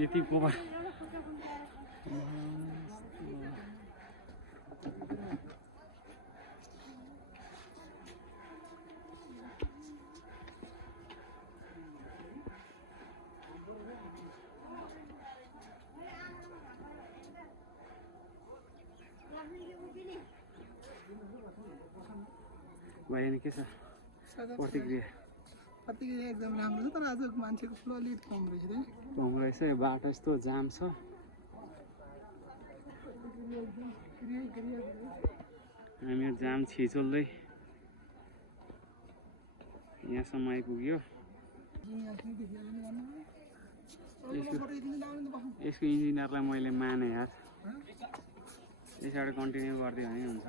यति पोखर भयो नि के छ प्रतिक्रिया एकदम राम्रो छ तर आज मान्छेको फ्लो अलिकति कम रहेछ कम रहेछ यो बाटो यस्तो जाम छ हामी जाम छिचोल्दै यहाँसम्म आइपुग्यो यसको इन्जिनियरलाई मैले माने यार यसबाट कन्टिन्यू गरिदियो भने हुन्छ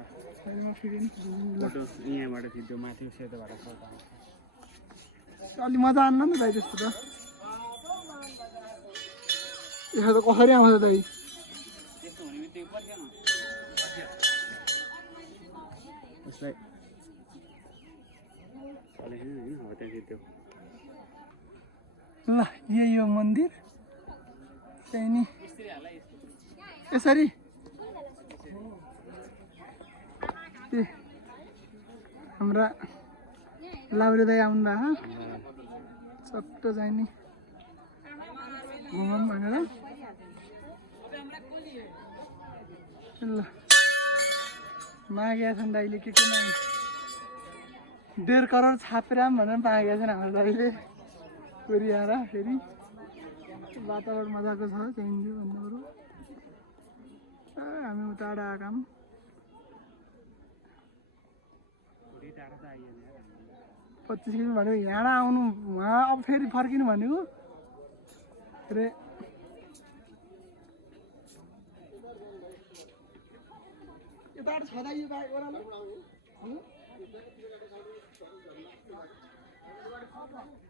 फोटो यहाँबाट खिच्यो माथि सेतोबाट फोटो अलि मजा आएन नि दाइ त्यस्तो त यसो त कसरी आउँछ दाइ त्यस्तो हुने बित्तिकै पर्खेन यसलाई चलेन होइन हो त्यहाँ खिच्यो ल यही हो मन्दिर त्यही नि यसरी हाम्रा लाउरे दाइ आउनु भएको चट्ट चाहिँ नि घुमौँ भनेर ल मागेका छन् दाइले के मागे 1.5 करोड छापेर भनेर मागेका छन् हाम्रो दाइले कोरिया फेरि वातावरण मजाको छ चाहिन्छ भन्नु पऱ्यो हामी उता आएका हौँ 25 किलो भनेको यहाँ आउनु उहाँ अब फेरि फर्किनु भनेको रे यता छँदा यो बाइक ओह्रालो